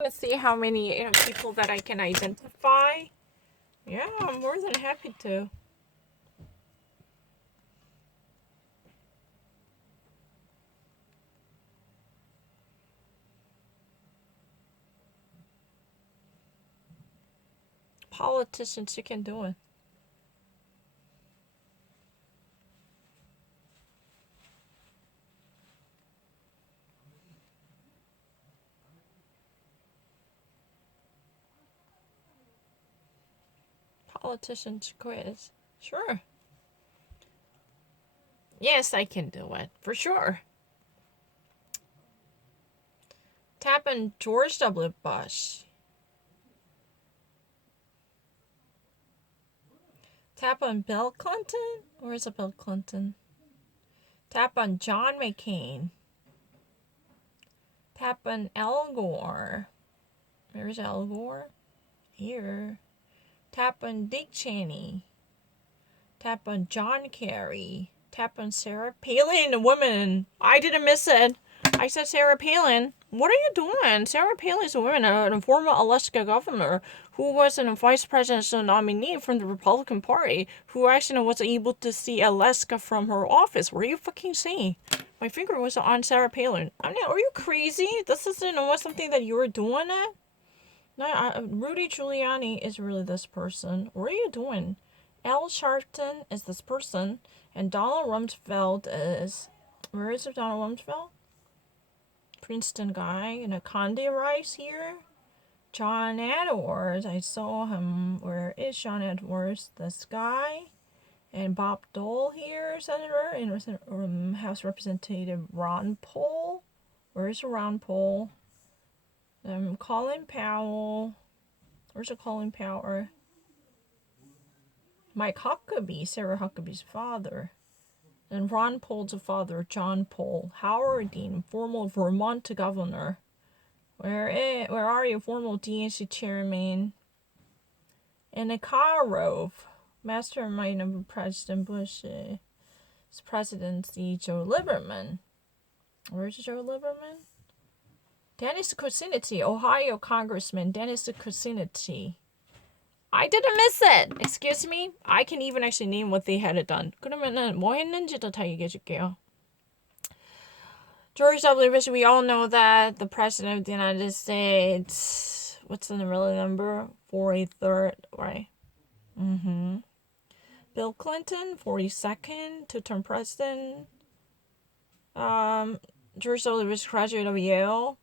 Want to see how many people that I can identify? Yeah, I'm more than happy to. Politicians, you can do it. Politicians quiz. Sure. Yes, I can do it. For sure. Tap on George W. Bush. Tap on Bill Clinton? Where's a Bill Clinton? Tap on John McCain. Tap on Al Gore. Where's Al Gore? Here. Tap on Dick Cheney. Tap on John Kerry. Tap on Sarah Palin, the woman. I didn't miss it. I said Sarah Palin. What are you doing? Sarah Palin is a woman, a former Alaska governor who was a vice presidential nominee from the Republican Party who actually was able to see Alaska from her office. What are you fucking saying? My finger was on Sarah Palin. I mean, are you crazy? This isn't something that you were doing it? No, Rudy Giuliani is really this person. What are you doing? Al Sharpton is this person, and Donald Rumsfeld is. Where is Donald Rumsfeld? Princeton guy, and a Conde Rice here. John Edwards, I saw him. Where is John Edwards? This guy. And Bob Dole here, Senator, and House Representative Ron Paul. Where is Ron Paul? Colin Powell. Where's a Colin Powell? Mike Huckabee, Sarah Huckabee's father. And Ron Paul's father, John Paul. Howard Dean, former Vermont governor. Where are you, former DNC chairman? And Akarov, mastermind of President Bush's presidency, Joe Lieberman. Where's Joe Lieberman? Dennis Kucinich, Ohio Congressman Dennis Kucinich. I didn't miss it. Excuse me. I can even actually name what they had done. 그러면은 뭐 했는지도 다 얘기해줄게요. George W. Bush, we all know that the President of the United States, what's the real number? 43rd, right? Bill Clinton, 42nd to turn president. George W. Bush graduate of Yale,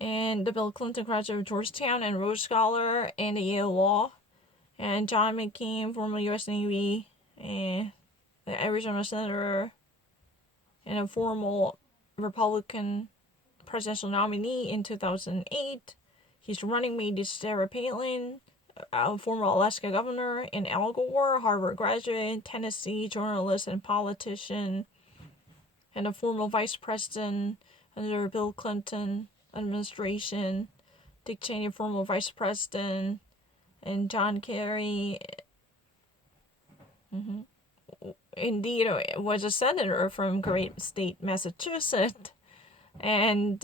and the Bill Clinton graduate of Georgetown and Rhodes Scholar and the Yale Law. And John McCain, former U.S. Navy, and the Arizona senator, and a former Republican presidential nominee in 2008. His running mate is Sarah Palin, a former Alaska governor, and Al Gore, Harvard graduate, Tennessee journalist and politician, and a former vice president under Bill Clinton administration. Dick Cheney, former vice president, and John Kerry, indeed, was a senator from great state Massachusetts, and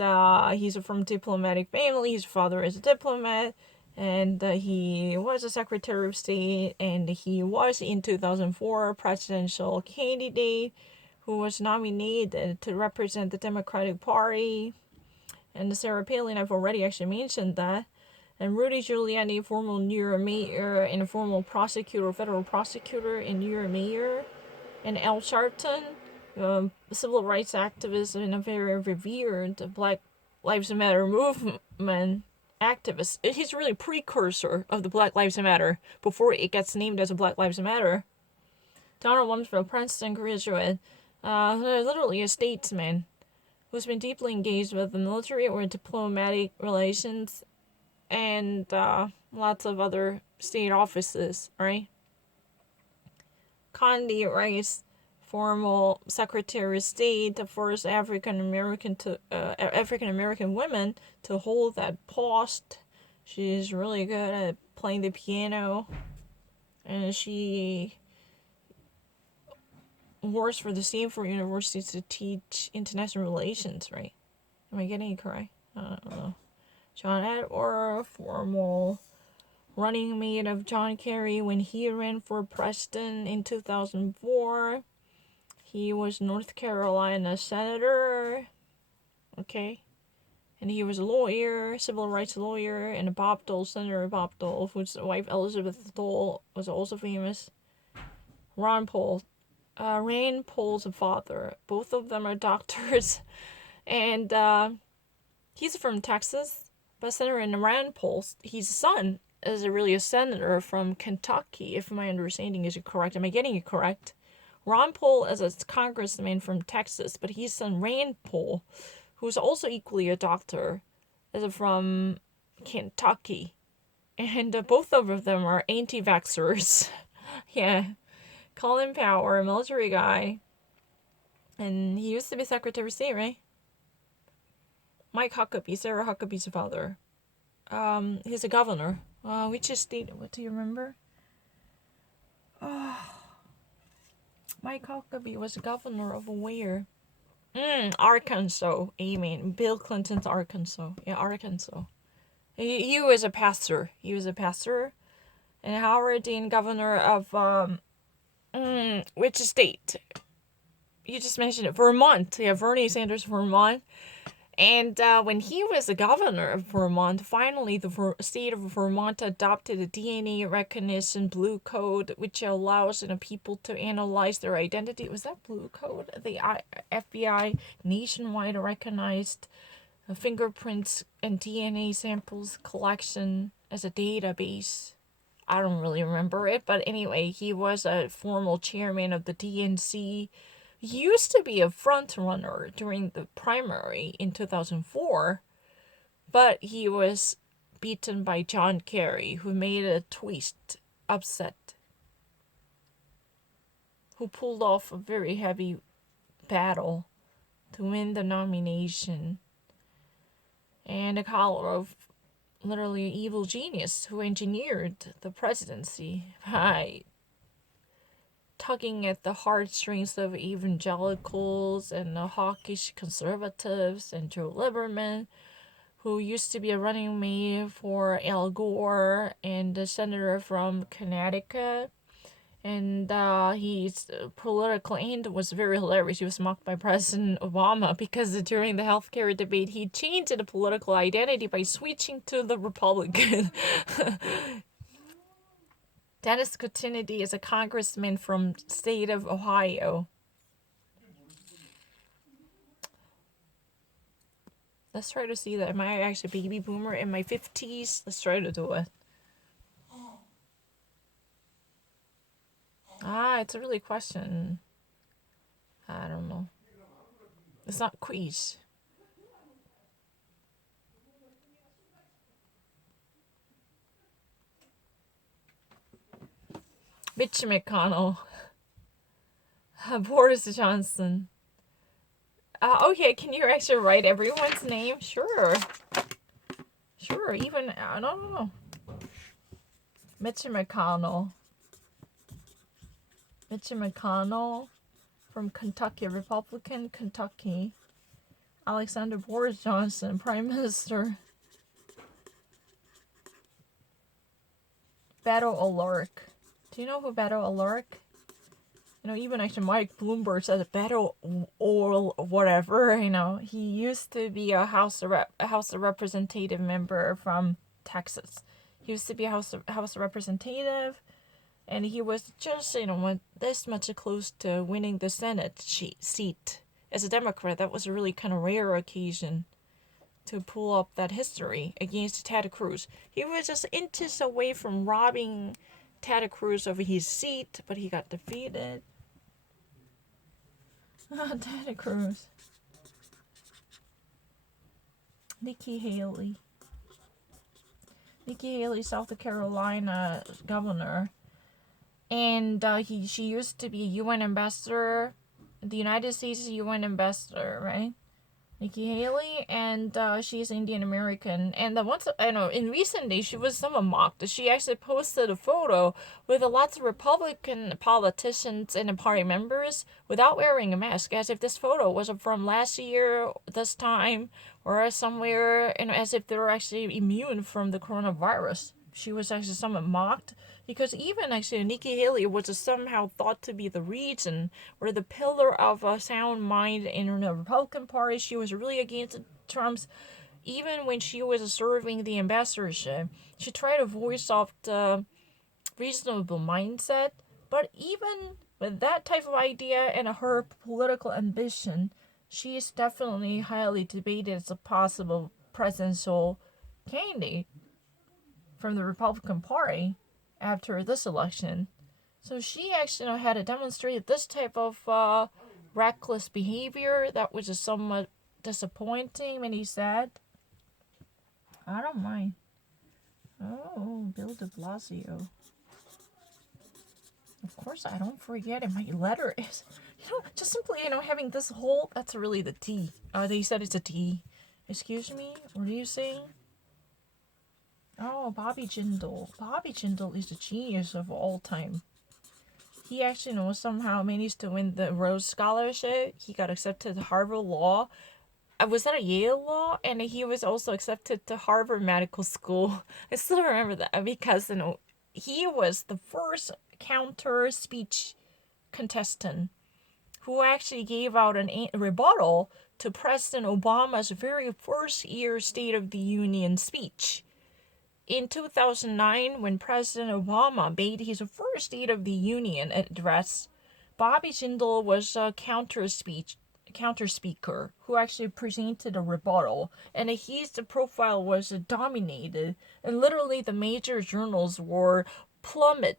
he's from diplomatic family. His father is a diplomat, and he was a Secretary of State, and he was in 2004 presidential candidate who was nominated to represent the Democratic Party. And Sarah Palin, I've already actually mentioned that. And Rudy Giuliani, former New York mayor and a former prosecutor, federal prosecutor in New York mayor. And Al Sharpton, civil rights activist and a very revered Black Lives Matter movement activist. He's really precursor of the Black Lives Matter before it gets named as a Black Lives Matter. Donald Rumsfeld, Princeton graduate, literally a statesman who's been deeply engaged with the military or diplomatic relations and lots of other state offices, right? Condi Rice, former Secretary of State, the first African American woman to hold that post. She's really good at playing the piano, and she works for the Stanford University to teach international relations, right? Am I getting it correct? I don't know. John Edward, former running mate of John Kerry when he ran for president in 2004. He was North Carolina senator. Okay. And he was a lawyer, civil rights lawyer, and Bob Dole, Senator Bob Dole, whose wife Elizabeth Dole was also famous. Rand Paul's father. Both of them are doctors. And he's from Texas. But Senator Rand Paul, his son, is really a senator from Kentucky, if my understanding is correct. Am I getting it correct? Ron Paul is a congressman from Texas, but his son Rand Paul, who's also equally a doctor, is from Kentucky. And both of them are anti-vaxxers. Yeah. Colin Powell, military guy. And he used to be Secretary of State, right? Mike Huckabee, Sarah Huckabee's father. He's a governor. Which state? What do you remember? Mike Huckabee was governor of where? Arkansas. Amen. Bill Clinton's Arkansas. Yeah, Arkansas. He was a pastor. And Howard Dean, governor of which state? You just mentioned it. Vermont. Yeah, Bernie Sanders, Vermont. And when he was the governor of Vermont, finally the state of Vermont adopted a DNA recognition blue code, which allows people to analyze their identity. Was that blue code? The FBI nationwide recognized fingerprints and DNA samples collection as a database. I don't really remember it, but anyway, he was a formal chairman of the DNC. He used to be a front runner during the primary in 2004, but he was beaten by John Kerry, who made a twist upset, who pulled off a very heavy battle to win the nomination. And a collar of literally an evil genius who engineered the presidency by tugging at the heartstrings of evangelicals and the hawkish conservatives and Joe Lieberman, who used to be a running mate for Al Gore and a senator from Connecticut. And his political end was very hilarious. He was mocked by President Obama because during the healthcare debate, he changed the political identity by switching to the Republican. Dennis Kucinich is a congressman from state of Ohio. Let's try to see that. Am I actually a baby boomer in my 50s? Let's try to do it. It's a really question. I don't know. It's not quiz. Mitch McConnell. Boris Johnson. Okay, can you actually write everyone's name? Sure. Even, I don't know. Mitch McConnell from Kentucky, Republican Kentucky. Alexander Boris Johnson, Prime Minister. Beto O'Rourke. Do you know who Beto O'Rourke? Even actually Mike Bloomberg says Beto or whatever. He used to be a House of Representative member from Texas. He used to be a House of Representative. And he was just, this much close to winning the Senate seat. As a Democrat, that was a really kind of rare occasion to pull up that history against Ted Cruz. He was just inches away from robbing Ted Cruz of his seat, but he got defeated. Ted Cruz. Nikki Haley, South Carolina governor. And she used to be a UN ambassador, the United States UN ambassador, right? Nikki Haley, and she's Indian American. And once in recent days she was somewhat mocked. She actually posted a photo with lots of Republican politicians and party members without wearing a mask, as if this photo was from last year, this time, or somewhere, as if they're actually immune from the coronavirus. She was actually somewhat mocked because even actually Nikki Haley was somehow thought to be the reason or the pillar of a sound mind in the Republican Party. She was really against Trump's. Even when she was serving the ambassadorship, she tried to voice off the reasonable mindset. But even with that type of idea and her political ambition, she is definitely highly debated as a possible presidential candidate from the Republican Party after this election. So she actually had to demonstrate this type of reckless behavior that was just somewhat disappointing when he said, I don't mind. Oh, Bill de Blasio. Of course, I don't forget it. My letter is, just simply, having this whole, that's really the T. They said it's a T. Excuse me? What are you saying? Oh, Bobby Jindal. Bobby Jindal is a genius of all time. He actually, somehow managed to win the Rhodes Scholarship. He got accepted to Harvard Law. Was that a Yale Law? And he was also accepted to Harvard Medical School. I still remember that because, he was the first counter speech contestant who actually gave out a rebuttal to President Obama's very first year State of the Union speech. In 2009, when President Obama made his first State of the Union address, Bobby Jindal was a counter speaker who actually presented a rebuttal, and his profile was dominated, and literally the major journals were plastered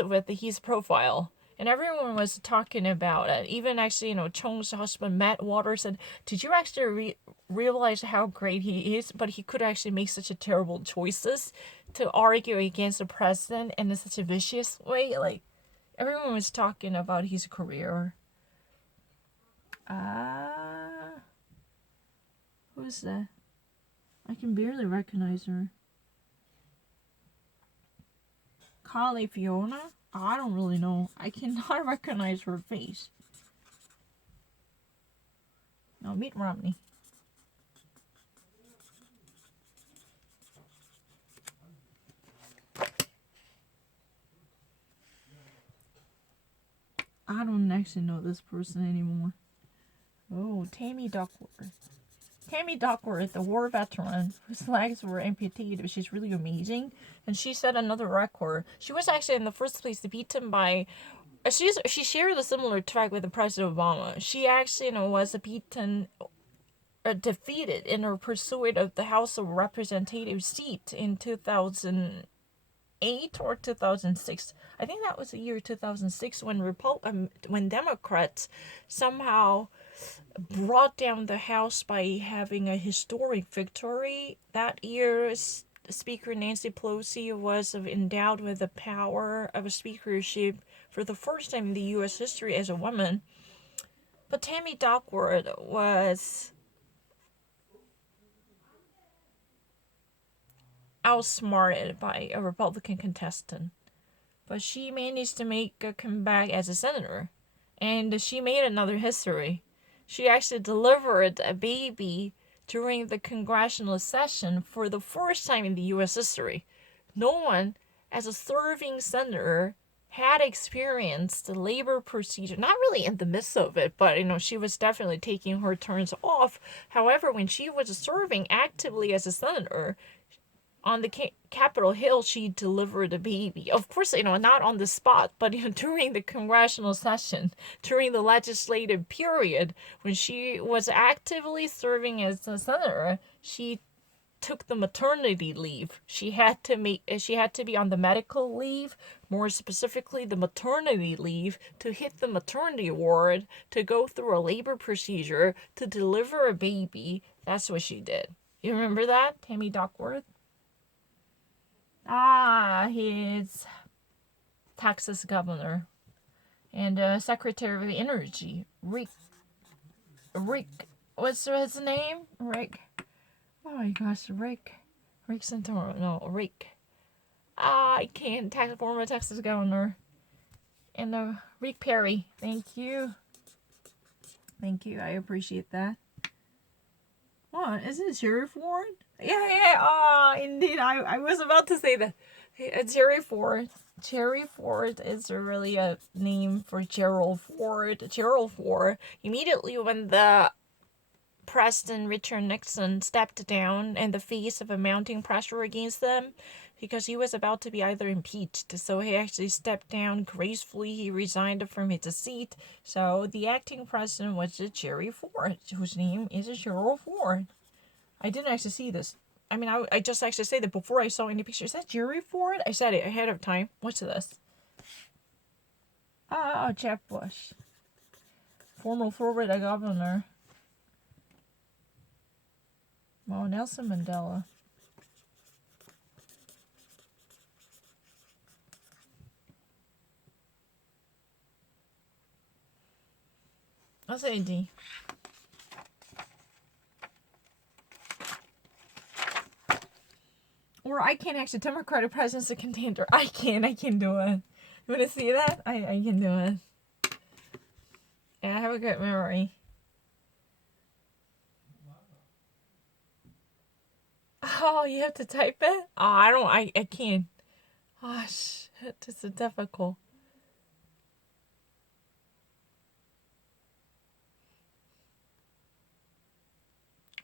with his profile. And everyone was talking about it. Even actually, Chong's husband, Matt Waters, said, did you actually realize how great he is? But he could actually make such a terrible choices to argue against the president in such a vicious way. Like, everyone was talking about his career. Who's that? I can barely recognize her. Carly Fiona? I don't really know. I cannot recognize her face. No, Mitt Romney. I don't actually know this person anymore. Oh, Tammy Duckworth. Tammy Duckworth, the war veteran whose legs were amputated, but she's really amazing. And she set another record. She was actually in the first place beaten by. She shared a similar track with the President Obama. She actually, was beaten or defeated in her pursuit of the House of Representatives seat in 2008 or 2006. I think that was the year 2006 when Democrats somehow brought down the House by having a historic victory. That year, Speaker Nancy Pelosi was endowed with the power of a speakership for the first time in the U.S. history as a woman. But Tammy Duckworth was outsmarted by a Republican contestant. But she managed to make a comeback as a senator. And she made another history. She actually delivered a baby during the congressional session for the first time in the U.S. history. No one, as a serving senator, had experienced the labor procedure, not really in the midst of it, but she was definitely taking her turns off. However, when she was serving actively as a senator, on the Capitol Hill, she delivered a baby. Of course, not on the spot, but during the congressional session, during the legislative period, when she was actively serving as a senator, she took the maternity leave. She had to be on the medical leave, more specifically the maternity leave, to hit the maternity ward, to go through a labor procedure, to deliver a baby. That's what she did. You remember that, Tammy Duckworth? He's Texas governor and Secretary of Energy, Rick. What's his name? Rick. Oh my gosh, Rick Santorum. No, Rick. I can't. Former Texas governor. And Rick Perry. Thank you. I appreciate that. What? Is it Jerry Ford? Yeah. Indeed. I was about to say that. Jerry Ford. Jerry Ford is really a name for Gerald Ford. Gerald Ford. Immediately when the President Richard Nixon stepped down in the face of a mounting pressure against them, because he was about to be either impeached. So he actually stepped down gracefully. He resigned from his seat. So the acting president was Jerry Ford, whose name is Gerald Ford. I didn't actually see this. I mean, I just actually said that before I saw any pictures. Is that Jerry Ford? I said it ahead of time. What's this? Oh, Jeb Bush. Former Florida governor. Oh, Nelson Mandela. I'll say D. Or I can actually Democratic presidency contender. I can do it. You want to see that? I can do it. Yeah, I have a good memory. Oh, you have to type it? Oh, I can't. Oh, shit, this is difficult.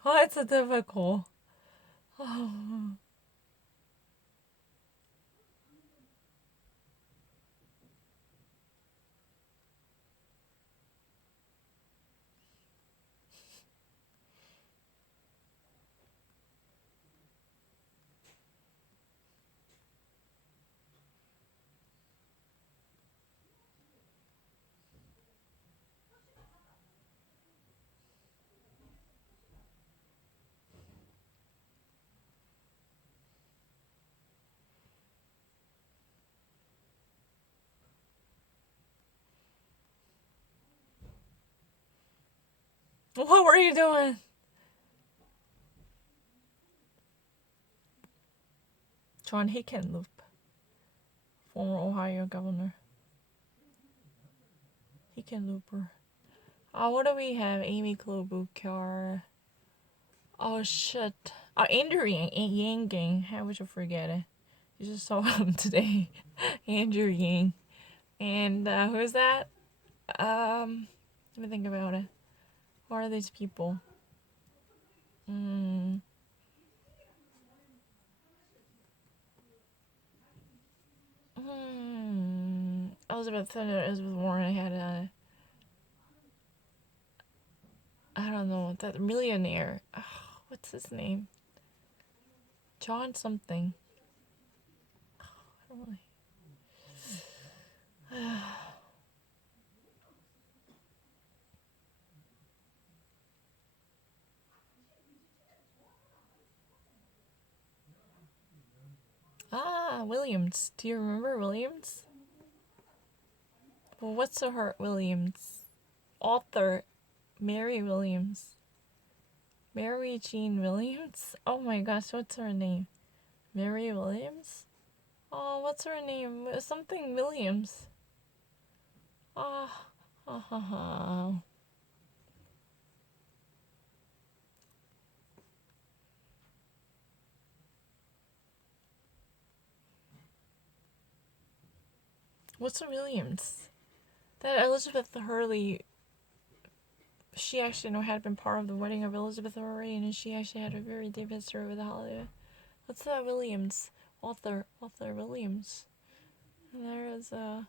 Oh, it's a difficult. Oh. What were you doing? John Hickenlooper, former Ohio governor. Hickenlooper. Oh, what do we have? Amy Klobuchar. Oh, shit. Oh, Andrew Yang. How would you forget it? You just saw him today. Andrew Yang. And who's that? Let me think about it. Who are these people? Elizabeth Warren. I had I don't know, that millionaire. Oh, what's his name? John something. I don't really. Williams. Do you remember Williams? Well, what's her Williams? Author Mary Williams. Mary Jean Williams? Oh my gosh, what's her name? Mary Williams? Oh, what's her name? Something Williams. Oh. What's a Williams? That Elizabeth Hurley, she actually had been part of the wedding of Elizabeth Hurley, and she actually had a very deep history with Hollywood. What's that Williams? Author Williams. And there is a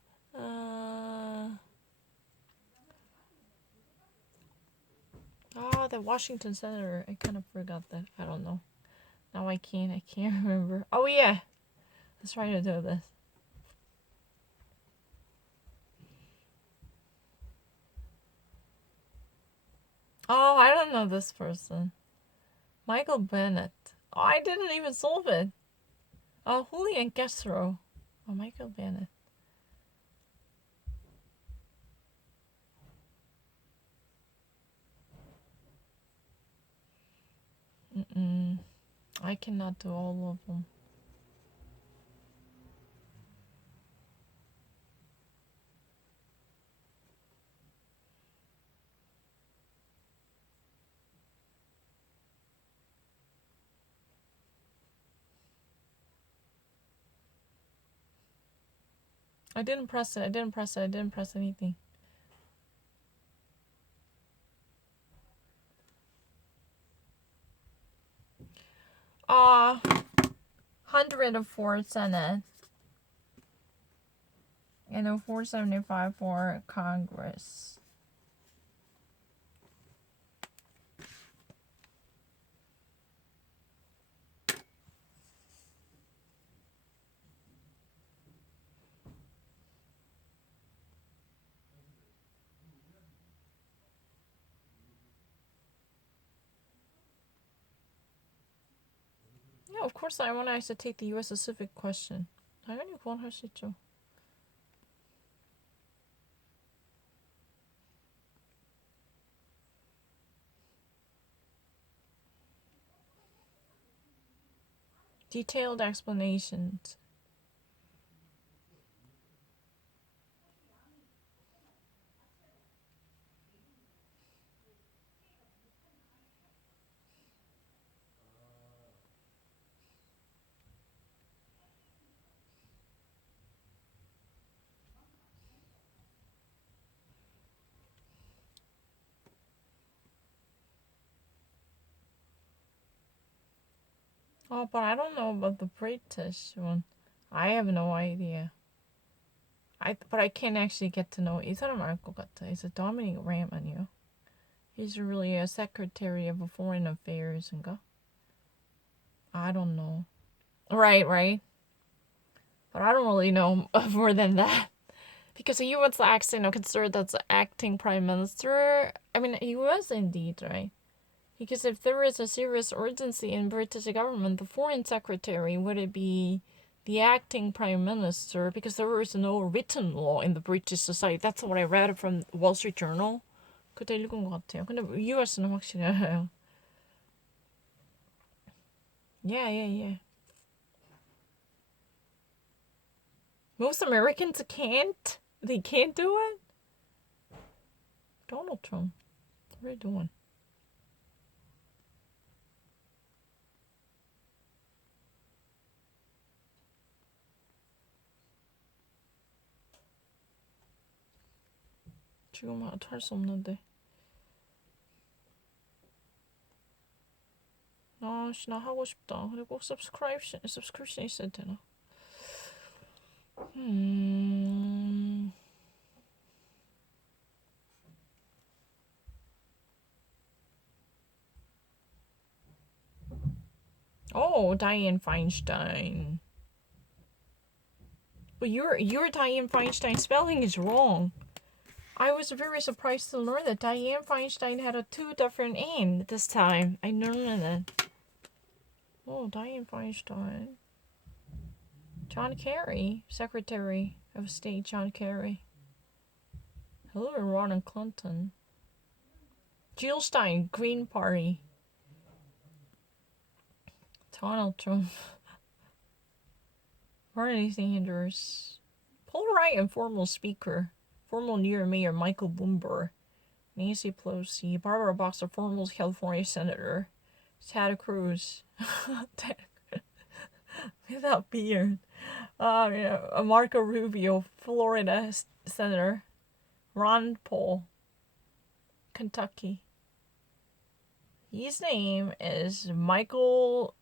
the Washington senator. I kind of forgot that. I don't know. Now I can't remember. Oh yeah, let's try to do this. Oh, I don't know this person. Michael Bennett. Oh, I didn't even solve it. Oh, Julian Castro. Oh, Michael Bennett. I cannot do all of them. I didn't press it. I didn't press it. I didn't press anything. Ah, 104 Senate and a 475 for Congress. Yeah, of course I want us to take the U.S. Pacific question. 당연히 그건 할 수 있죠. Detailed explanations. Oh, but I don't know about the British one. I have no idea. But I can't actually get to know. 이 사람 알 것 같아. It's a Dominic Raab 아니에요? He's really a secretary of foreign affairs인가? I don't know. Right. But I don't really know more than that. Because he was considered as acting prime minister. I mean, he was indeed, right? Because if there is a serious urgency in British government, the foreign secretary would it be the acting prime minister? Because there is no written law in the British society. That's what I read from Wall Street Journal. 그때 읽은 것 같아요. 근데 US는 확실히 알아요. Yeah. Most Americans can't. They can't do it. Donald Trump. What are you doing? 지금 할 수 없는데. 아씨 나 하고 싶다. 근데 꼭 subscription 있어야 되나? Oh, Dianne Feinstein. But your Dianne Feinstein spelling is wrong. I was very surprised to learn that Dianne Feinstein had a 2 different N this time. I learned that. Oh, Dianne Feinstein. John Kerry, Secretary of State John Kerry. Hillary Rodham Clinton. Jill Stein, Green Party. Donald Trump. Bernie Sanders. Paul Wright, informal speaker. Former New York Mayor Michael Bloomberg. Nancy Pelosi. Barbara Boxer, former California Senator. Ted Cruz. Without beard. Marco Rubio, Florida Senator. Ron Paul, Kentucky. His name is Michael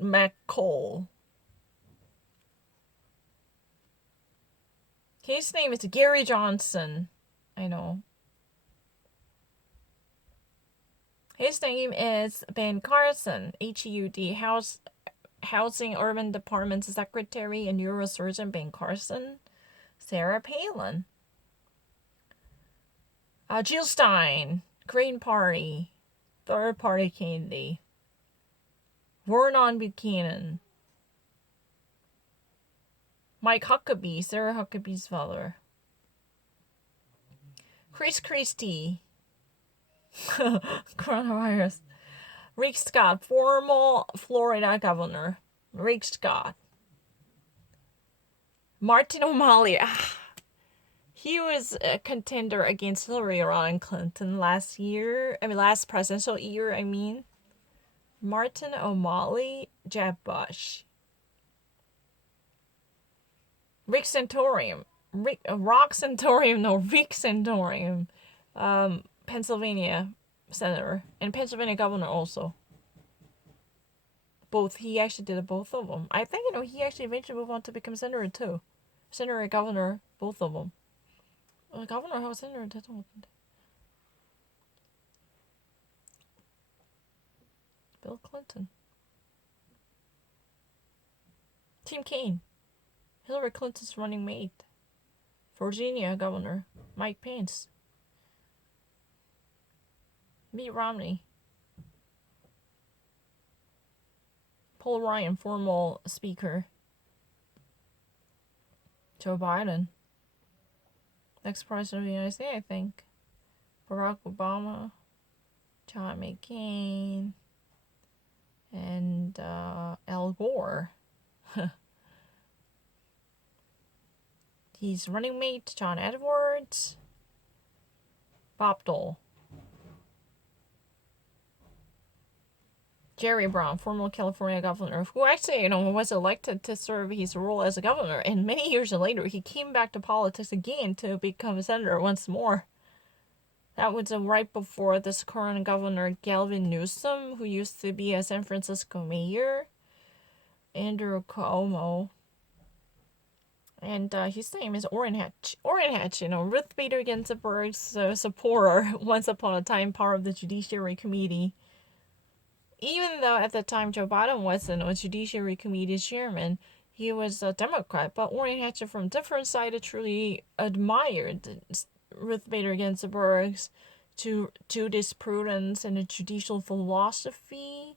McCall. His name is Gary Johnson. I know. His name is Ben Carson, HUD, Housing Urban Department Secretary and Neurosurgeon Ben Carson. Sarah Palin. Jill Stein, Green Party, third party candidate. Vernon Buchanan. Mike Huckabee, Sarah Huckabee's father. Chris Christie. Coronavirus. Rick Scott, former Florida governor. Rick Scott. Martin O'Malley. He was a contender against Hillary Rodham Clinton last presidential year, Martin O'Malley, Jeb Bush. Rick Santorum. Rock Santorum, no, Rick Santorum, Pennsylvania senator, and Pennsylvania governor also. Both, he actually did both of them. I think, he actually eventually moved on to become senator too. Senator and governor, both of them. Governor or senator, that's all. Bill Clinton. Tim Kaine. Hillary Clinton's running mate. Virginia governor, Mike Pence. Mitt Romney. Paul Ryan, former speaker. Joe Biden. Next president of the United States, I think. Barack Obama. John McCain. And Al Gore. He's running mate, John Edwards. Bob Dole. Jerry Brown, former California governor, who actually, was elected to serve his role as a governor. And many years later, he came back to politics again to become a senator once more. That was right before this current governor, Gavin Newsom, who used to be a San Francisco mayor. Andrew Cuomo. And his name is Orrin Hatch. Orrin Hatch, Ruth Bader Ginsburg's supporter, once upon a time part of the Judiciary Committee. Even though at the time Joe Biden wasn't a Judiciary Committee chairman, he was a Democrat. But Orrin Hatch from different side truly admired Ruth Bader Ginsburg's jurisprudence and the judicial philosophy.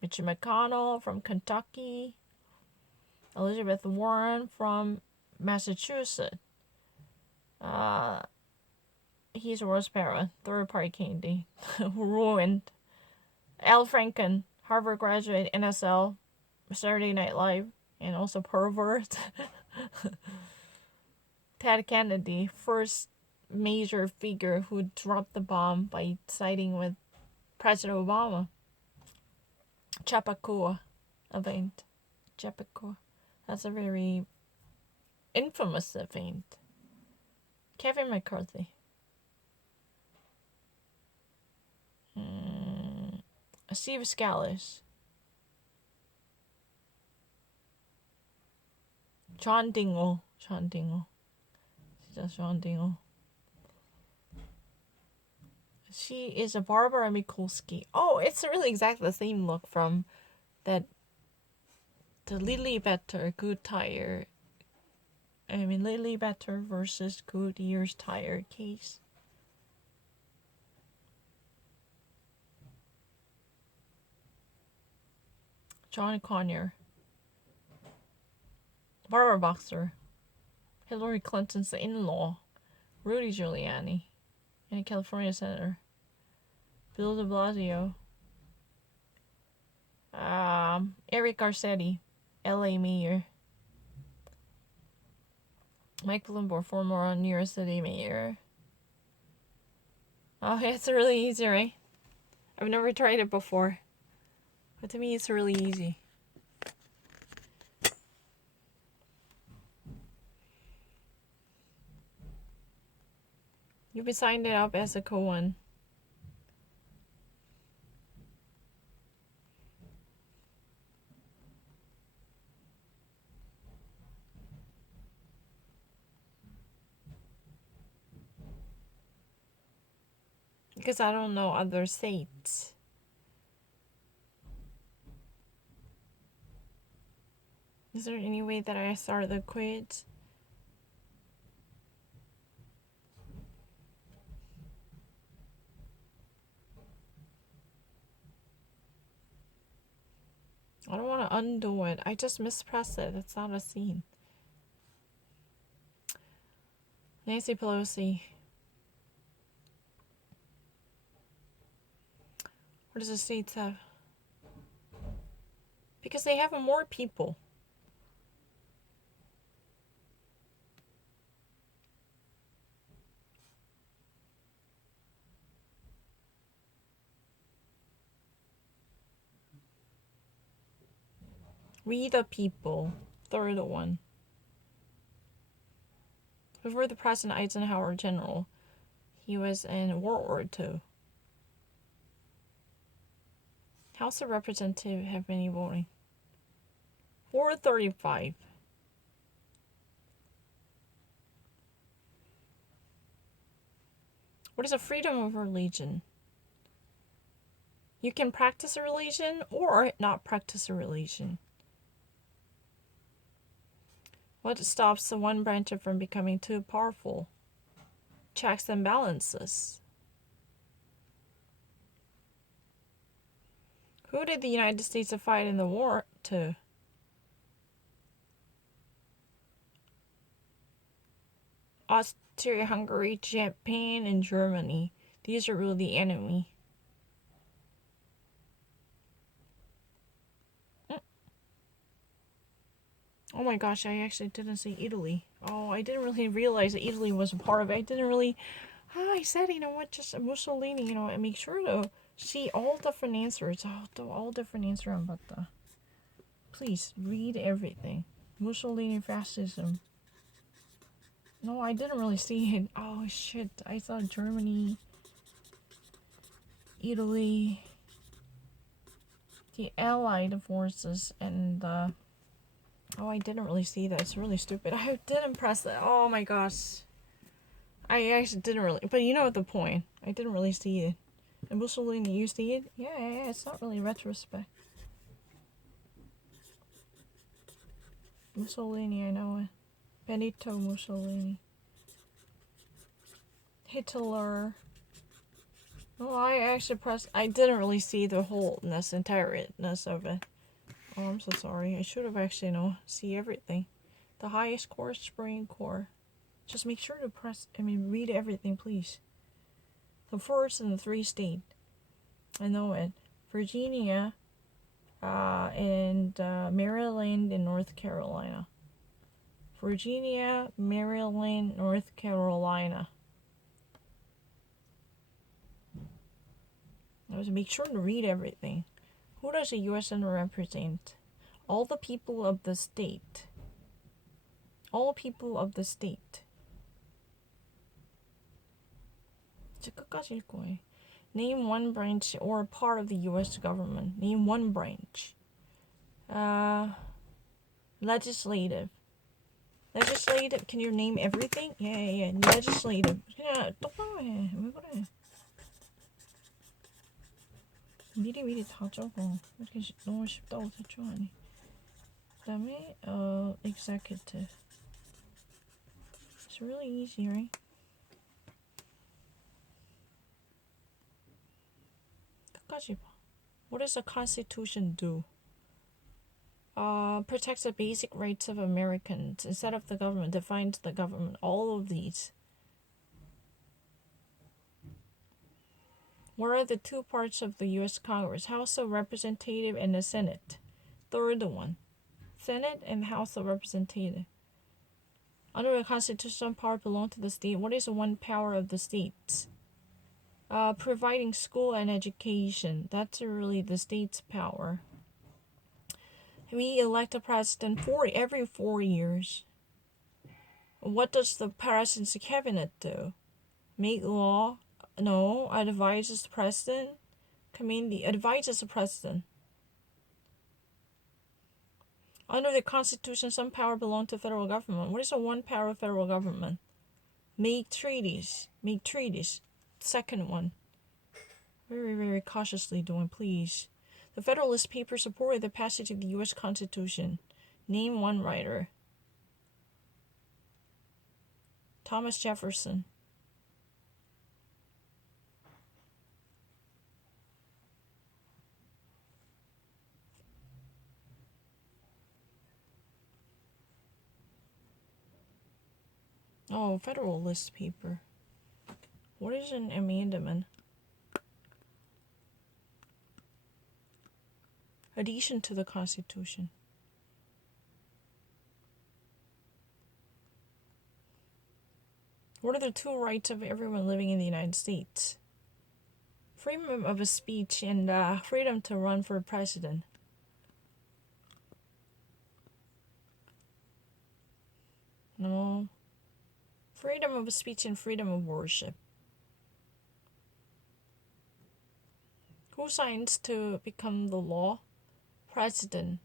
Mitch McConnell from Kentucky. Elizabeth Warren from Massachusetts. He's Ross Perot, third-party candidate, who ruined. Al Franken, Harvard graduate, NSL, Saturday Night Live, and also pervert. Ted Kennedy, first major figure who dropped the bomb by siding with President Obama. Chappaqua event. Chappaqua. That's a very infamous event. Kevin McCarthy. Steve Scalise. John Dingell. John Dingell. She is a Barbara Mikulski. Oh, it's really exactly the same look from the Lily Better Goodyear. Lily Better versus Goodyear's tire case. John Conyers. Barbara Boxer. Hillary Clinton's in-law. Rudy Giuliani. And a California senator. Bill de Blasio. Eric Garcetti. LA mayor. Mike Bloomberg, former New York City mayor. Oh, it's really easy, right? I've never tried it before. But to me, it's really easy. You've been signed up as a co-one. Because I don't know other states. Is there any way that I start the quiz? I don't want to undo it. I just mispressed it. It's not a scene. Nancy Pelosi. What does the states have? Because they have more people. We the people. Third one. Before the President Eisenhower General, he was in World War II. House of Representatives have many voting. 435. What is a freedom of religion? You can practice a religion or not practice a religion. What stops the one branch from becoming too powerful? Checks and balances. Who did the United States fight in the war to? Austria, Hungary, Japan, and Germany. These are really the enemy. Oh my gosh, I actually didn't say Italy. Oh, I didn't really realize that Italy was a part of it. I didn't really... I said, you know what, just Mussolini, you know, and make sure to see all different answers. All different answers about the... Please, read everything. Mussolini fascism. No, I didn't really see it. Oh shit, I thought Germany, Italy, the Allied forces, and oh, I didn't really see that. It's really stupid. I didn't press that. Oh my gosh. I actually didn't really, but you know the point. I didn't really see it. And Mussolini, you see it? Yeah, it's not really retrospect. Mussolini, I know it. Benito Mussolini. Hitler. Oh, I actually pressed, I didn't really see the wholeness, entireness of it. Oh, I'm so sorry. I should have actually, see everything. The highest court, Supreme Court. Just make sure to read everything, please. The first and the three state. I know it. Virginia, and Maryland and North Carolina. Virginia, Maryland, North Carolina. I was make sure to read everything. Who does the U.S. represent? All the people of the state. All people of the state. 끝까지 읽고. Name one branch or part of the U.S. government. Name one branch. Legislative. Legislative. Can you name everything? Yeah. Legislative. 그냥 똑바로 해. 왜 그래? 미리 다 적어. 이렇게 너무 쉽다고 대충하니. 그다음에 executive. It's really easy, right? 끝까지 봐. What does the Constitution do? Protects the basic rights of Americans instead of the government. Defines the government. All of these. What are the two parts of the U.S. Congress? House of Representatives and the Senate. Third one. Senate and House of Representatives. Under the Constitution, power belongs to the state. What is the one power of the states? Providing school and education. That's really the state's power. We elect a president every 4 years. What does the president's cabinet do? Make law? No. Advises the president? Advises the president. Under the Constitution, some power belongs to federal government. What is the one power of federal government? Make treaties. Second one. Very, very cautiously doing, please. The Federalist Papers supported the passage of the U.S. Constitution. Name one writer. Thomas Jefferson. Oh, Federalist paper. What is an amendment? Addition to the Constitution. What are the two rights of everyone living in the United States? Freedom of speech and freedom to run for president. No. freedom of speech and freedom of worship. Who signs to become the law? President.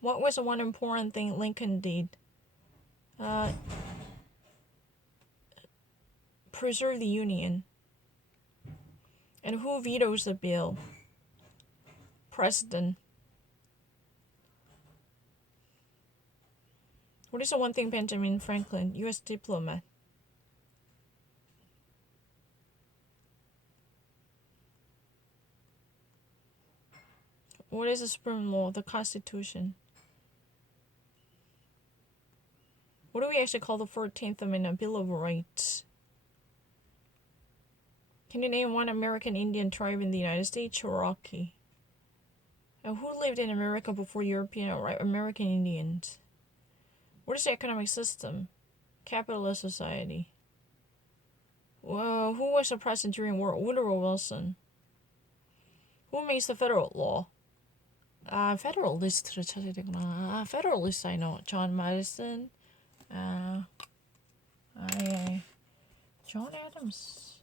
What was the one important thing Lincoln did? Preserve the Union. And who vetoes the bill? President. What is the one thing Benjamin Franklin, U.S. diplomat? What is the supreme law? The Constitution. What do we actually call the 14th Amendment, Bill of Rights? Can you name one American Indian tribe in the United States? Cherokee. And who lived in America before European or American Indians? What is the economic system? Capitalist society. Well, who was the president during war? Woodrow Wilson. Who makes the federal law? Federalist를 찾아야 되구나. Federalist I know. John Madison. John Adams.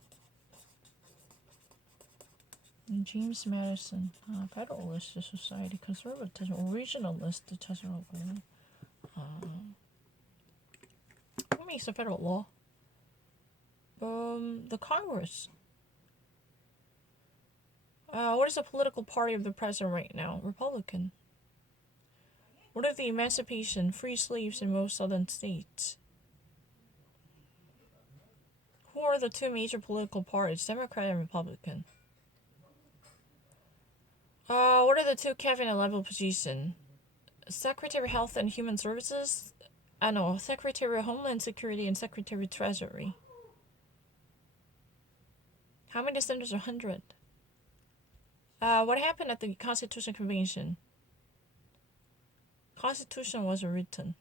And James Madison. Federalist Society. Conservatism. Originalist 찾으라고. Who makes the federal law? The Congress. What is the political party of the president right now? Republican. What are the emancipation? Free slaves in most southern states. Who are the two major political parties? Democrat and Republican. What are the two cabinet level positions? Secretary of Health and Human Services? Secretary of Homeland Security and Secretary of Treasury. How many senators are 100? What happened at the Constitution Convention? Constitution was written.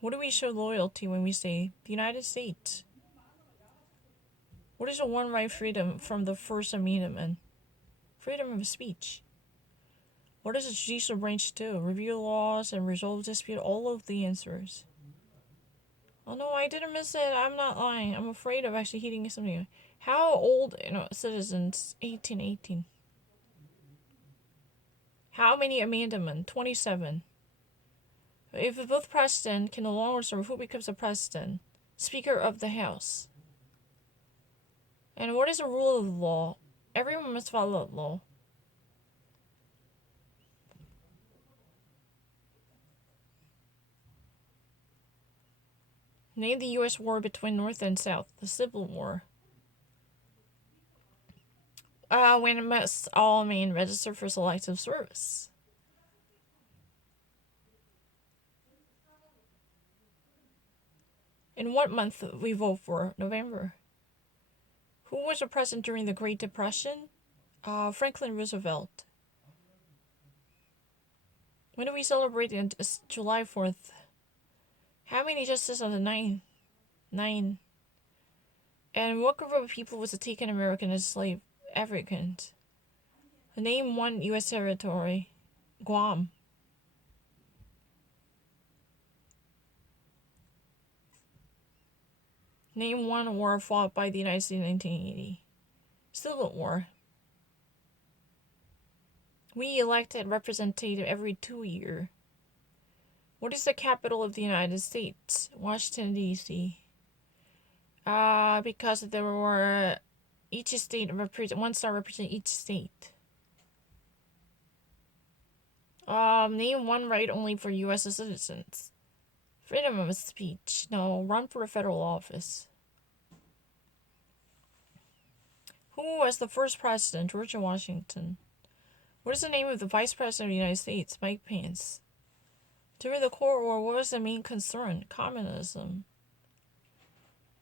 What do we show loyalty when we say the United States? What is the one right freedom from the First Amendment? Freedom of speech. What does the judicial branch do? Review laws and resolve dispute? All of the answers. Oh no, I didn't miss it. I'm not lying. I'm afraid of actually hitting something. How old, citizens? 1818. How many amendments? 27. If both president can no longer serve, who becomes the president? Speaker of the House. And what is the rule of law? Everyone must follow the law. Name the U.S. war between North and South. The Civil War. When must all men register for selective service? In what month we vote for? November. Who was the president during the Great Depression? Franklin Roosevelt. When do we celebrate July 4th? How many justices are the 9? 9. And what group of people was taken American as slave? Africans. Name one U.S. territory. Guam. Name one war fought by the United States in 1980. Civil War. We elected representative every 2 years. What is the capital of the United States? Washington, D.C. Because there were each state one star represent each state. Name one right only for U.S. citizens. Freedom of speech. No, run for a federal office. Who was the first president? George Washington. What is the name of the vice president of the United States? Mike Pence. During the Cold War, what was the main concern? Communism.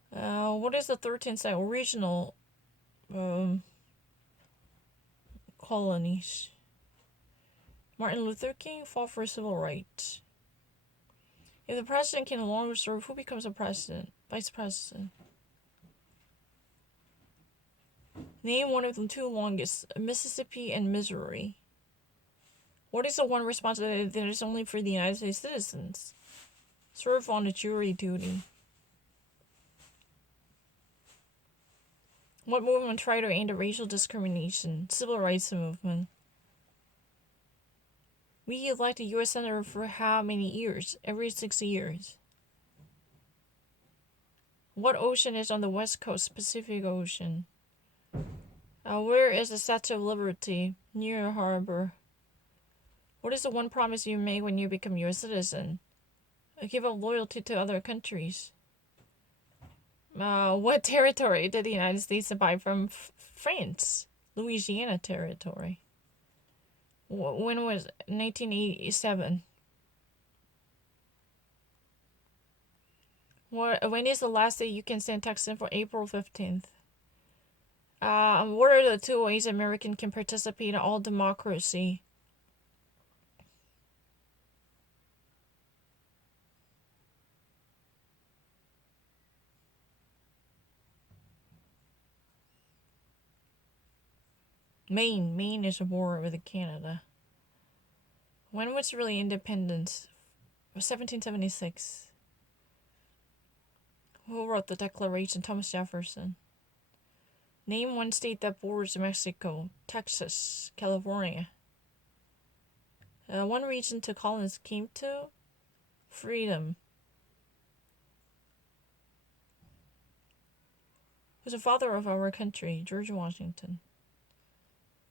What is the 13th century original colonies? Martin Luther King fought for civil rights. If the president can no longer serve, who becomes a president? Vice president. Name one of the two longest, Mississippi and Missouri. What is the one responsibility that is only for the United States citizens? Serve on a jury duty. What movement tried to end racial discrimination? Civil rights movement. We elect a U.S. Senator for how many years? Every 6 years. What ocean is on the west coast? Pacific Ocean. Where is the Statue of Liberty? Near a harbor. What is the one promise you make when you become a U.S. citizen? Give up loyalty to other countries. What territory did the United States buy from France? Louisiana Territory. When was it? 1987. When is the last day you can send text in for April 15th? What are the two ways American can participate in all democracy? Maine is a war with Canada. When was really independence? 1776. Who wrote the Declaration? Thomas Jefferson. Name one state that borders Mexico. Texas. California. One region the colonists came to? Freedom. Who's the father of our country? George Washington.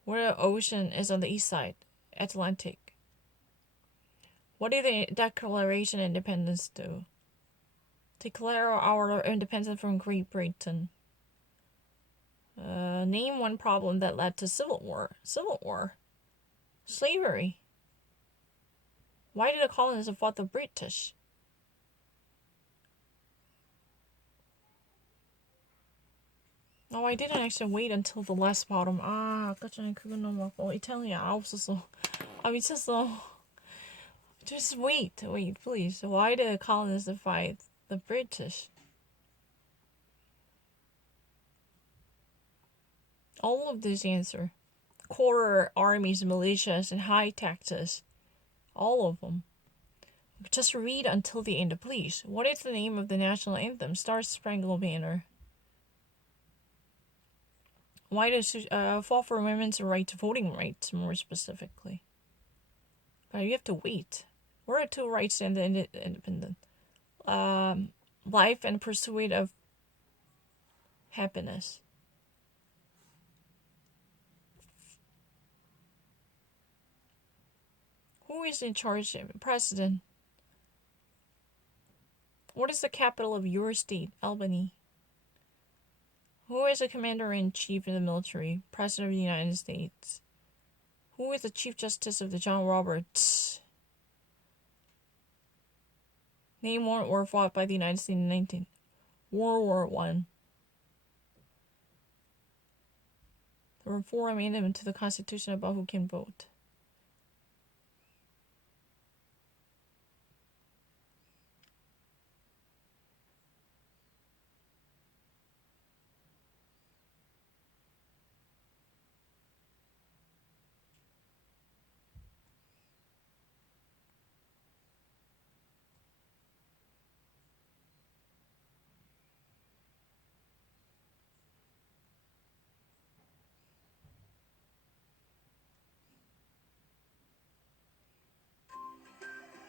What ocean is on the east side? Atlantic. What did the Declaration of Independence do? Declare our independence from Great Britain. Name one problem that led to civil war. Civil war. Slavery. Why did the colonists fight the British? Oh, I didn't actually wait until the last bottom. 아까 전에 그거 넘어갔고 이탈리아 없었어. 미쳤어. Just wait, please. Why did the colonists fight the British? All of this answer. Quarter armies, militias, and high taxes. All of them. Just read until the end, please. What is the name of the national anthem? Star Spangled Banner. Why does fought for women's rights, voting rights, more specifically? But you have to wait. What are two rights in the independent? Life and pursuit of happiness. Who is in charge? President. What is the capital of your state? Albany. Who is the commander-in-chief of the military? President of the United States. Who is the Chief Justice of the John Roberts? Name one war fought by the United States in 19. World War I. There were 4 amendments to the Constitution about who can vote.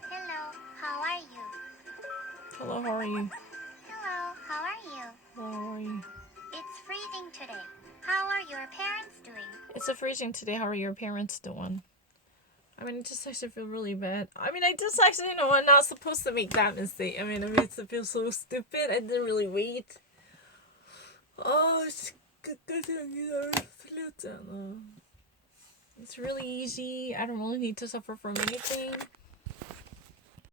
Hello, how are you? Hello, how are you? Hello, how are you? Hello, how are you? It's freezing today. How are your parents doing? It's a freezing today. How are your parents doing? I mean, it just actually feel really bad. I mean, I just actually, I'm not supposed to make that mistake. I mean, it feels so stupid. I didn't really wait. It's really easy. I don't really need to suffer from anything.